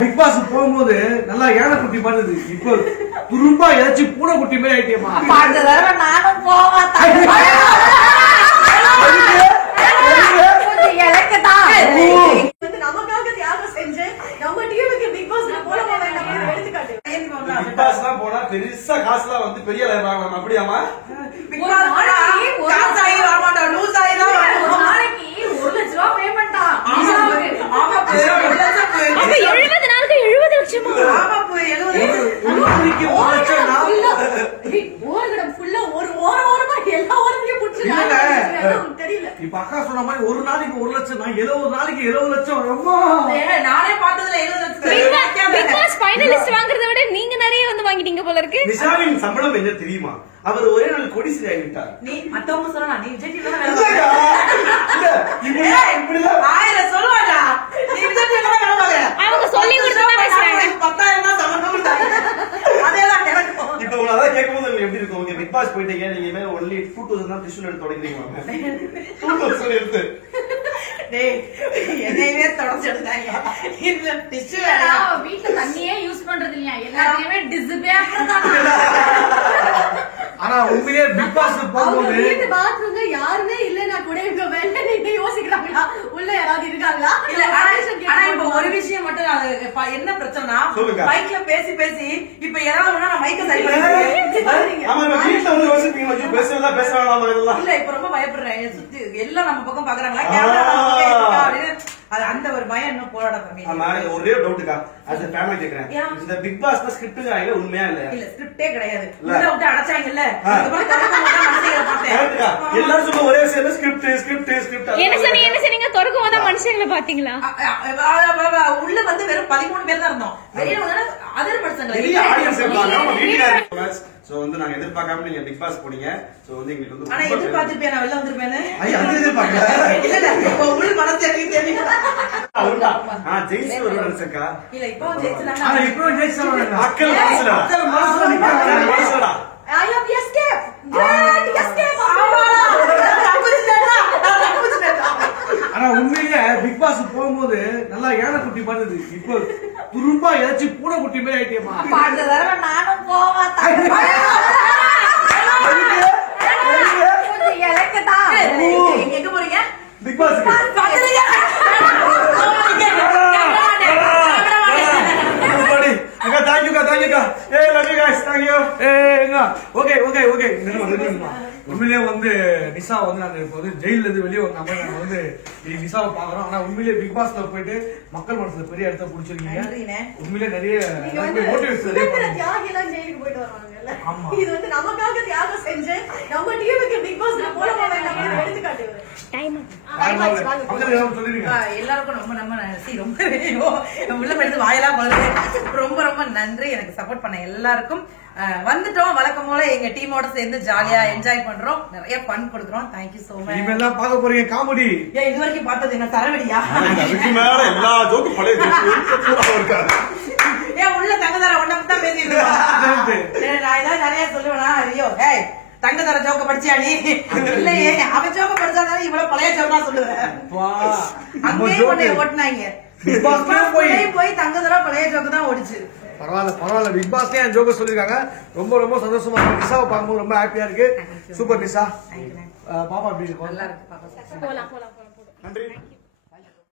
Big pass போகும்போது நல்லா யானை குட்டி பண்ணுது. இப்போ துரும்பா ஏதாச்சும் பூனை குட்டி மாதிரி ஆயிட்டேமா. அந்த தடவை நானும் போவேன். நமக்காக தியாகம் செஞ்சு நம்ம டீமுக்கு பிக் பாஸ்ல போல எடுத்துக்காட்டு. பிக் பாஸ் தான் போனா பெருசா காசுலாம் வந்து பெரிய லாபம் அப்படியாமா? பிக் பாஸ் காசாயி வரமாட்டா, லூஸ் ஆயி தான் வரும். நாளைக்கு 1 லட்சம் ரூபாய் பேமெண்டா. ஆமா 1 லட்சம் போய். அப்ப 70 நாளுக்கு 70 லட்சமா? ஆமா போய் 70 நாளைக்கு 1 லட்சம் நான் ஓரகடம் ஃபுல்லா ஒரு ஓரமா எல்லா ஓரத்தையும் புடிச்சிருக்காங்க. தெரியல. இப்ப அக்கா சொன்ன மாதிரி ஒரு நாளைக்கு 1 லட்சம் நான் 70 நாளைக்கு 70 லட்சம் ரொம்ப. நானே பார்த்ததுல 70 லட்சம். பிக் பாஸ் ஃபைனலிஸ்ட் வாங்குறத விட நீங்க நிறைய வந்து வாங்கிட்டீங்க போல இருக்கு. நிஷாவின் சம்பளம் என்ன தெரியுமா? அவர் ஒரே நாள் கோடீஸ்வரி ஆகிட்டார். நீ மத்தவங்க சொல்லலாம், நீ விஜய் டிவில வேலை ஆயிரம் சொல்லுவாடா. நீ விஜய் டிவில வேலை பாக்குற. அவங்க சொல்லி கொடுத்தா பேசுறாங்க. 10,000 தான் சம்பளம். அதேதான் எனக்கு. இப்போ உங்க அத கேக்கும்போது எப்படி இருக்கும்? ஓகே பிக் பாஸ் போயிட்டீங்க, நீங்க மேல only 2000 தான் டிஷ்யூ எடுத்து தொடங்குறீங்க. 2000 எடுத்து டேய் என்னையே தொடச்சு எடுத்தாங்க. இல்ல டிஷ்யூ வீட்ல தண்ணியே யூஸ் பண்றது இல்லையா, எல்லாத்தையுமே டிஷ் பேப்பர் தான். ஆனா உண்மையிலே பிக் பாஸ் போகும்போது வீட்டு பாத்ரூம்ல யாருமே இல்லனா கூட இவங்க வெள்ள நீங்க யோசிக்கறாங்களா? உள்ள யாராவது இருக்காங்களா? இல்ல ஆனா இப்ப ஒரு விஷயம் மட்டும் என்ன பிரச்சனைனா மைக்ல பேசி பேசி இப்ப யாராவது நான் மைக்க சரி பண்ணி ஆமா இப்ப வீட்ல வந்து யோசிப்பீங்க வந்து பேசறதா பேசறாங்களா இதெல்லாம் இல்ல இப்ப ரொம்ப பயப்படுறேன். சுத்தி எல்லாம் நம்ம பக்கம் பாக்குறாங்களா, கேமரா நம்ம பக்கம் இருக்கா அப்படி அது அந்த ஒரு பயம் இன்னும் போராட தம்பி. ஆமா ஒரே டவுட்க்கா as a family கேக்குறேன். இந்த பிக் பாஸ்ல ஸ்கிரிப்ட் இல்ல உண்மையா இல்ல? இல்ல ஸ்கிரிப்டே கிடையாது. உள்ள விட்டு அடைச்சாங்கல்ல. அதுக்கு கரெக்ட்டா மனசுல பார்த்தேன். எல்லாரும் சொல்ல ஒரே சேம் ஸ்கிரிப்ட் ஸ்கிரிப்ட் ஸ்கிரிப்ட். என்ன சொன்னீங்க தொடக்கம் வந்தா மனுஷங்களை பாத்தீங்களா? உள்ள வந்து வெறும் 13 பேர் தான் இருந்தோம். வெளிய வந்து அதர் பர்சன்கள் வெளிய ஆடியன்ஸ் இருப்பாங்க. நம்ம வீட்ல சோ வந்து நாங்க எதிர்பார்க்காம நீங்க பிக் பாஸ் போனீங்க. சோ வந்து எங்களுக்கு வந்து ஆனா எதிர்பார்த்திருப்பேன் நான் வெளிய வந்திருப்பேனே. ஐயா அது எதிர்பார்க்கல. இல்ல இப்ப உள் மனசு எனக்கு தெரியும். அவளா ஜெயிச்சு வருவாங்கக்கா. இல்ல இப்போ ஜெயிச்சாங்க. ஆனா இப்போ ஜெயிச்சாங்க. மக்கள் மனசுல நிக்காங்க மனசுல. I have escape. Great escape. ஆனா உண்மையிலே பிக் பாஸ் போகும்போது நல்லா யானை குட்டி பண்ணுது. இப்போ துரும்பா ஏதாச்சும் பூனை குட்டி மாதிரி ஆயிட்டேமா. அந்த தடவை நானும் போவேன். எங்க போறீங்க? பிக் பாஸ் உண்மையிலே வந்து நிஷா வந்து நாங்க இப்போ வந்து ஜெயில இருந்து வெளியே வந்தாம நாங்க வந்து நிஷாவை பாக்குறோம். ஆனா உண்மையிலே பிக் பாஸ்ல போயிட்டு மக்கள் மனசுல பெரிய இடத்த புடிச்சிருக்கீங்க. உண்மையிலே நிறைய தியாகிலாம் ஜெயிலுக்கு போயிட்டு வராங்கல்ல. இது வந்து நமக்காக தியாகம் செஞ்சு நம்ம டீமுக்கு பிக் பாஸ்ல போல எடுத்துக்காட்டு. எல்லாருக்கும் ரொம்ப ரொம்ப உள்ள எடுத்து வாயெல்லாம் ரொம்ப ரொம்ப நன்றி. எனக்கு சப்போர்ட் பண்ண எல்லாருக்கும். வந்துட்டோம் வழக்கம் போல எங்க டீமோட சேர்ந்து ஜாலியா என்ஜாய் பண்றோம். நிறைய ஃபன் கொடுக்குறோம். Thank you so much. நீங்க எல்லாம் பார்க்க போறீங்க காமெடி. ஏன் இது வரைக்கும் பார்த்தது என்ன தரவடியா? அதுக்கு மேல எல்லா ஜோக்கும் பழைய ஜோக்கு இருக்காது. ஏன் உள்ள தங்கதர ஒண்ணா தான் பேசிட்டு இருக்கோம். நான் இதான் நிறைய சொல்லுவேனா? ஐயோ ஏய் தங்கதர ஜோக்க படிச்சியா நீ? இல்லையே அவன் ஜோக்க படிச்சாதானே இவ்வளவு பழைய ஜோக்கா சொல்லுவேன். அங்கேயே கொண்டே ஓட்டுனாங்க. போய் தங்கதர பழைய ஜோக்கு தான் ஓடிச்சு. பரவாயில்ல பிக் பாஸ்லயே என் ஜோக்க சொல்லிருக்காங்க. ரொம்ப ரொம்ப சந்தோஷமா இருக்கு. நிஷாவை பார்க்கும்போது ரொம்ப ஹாப்பியா இருக்கு. சூப்பர் நிஷா. பாப்பா எப்படி இருக்கு? போலாம். நன்றி.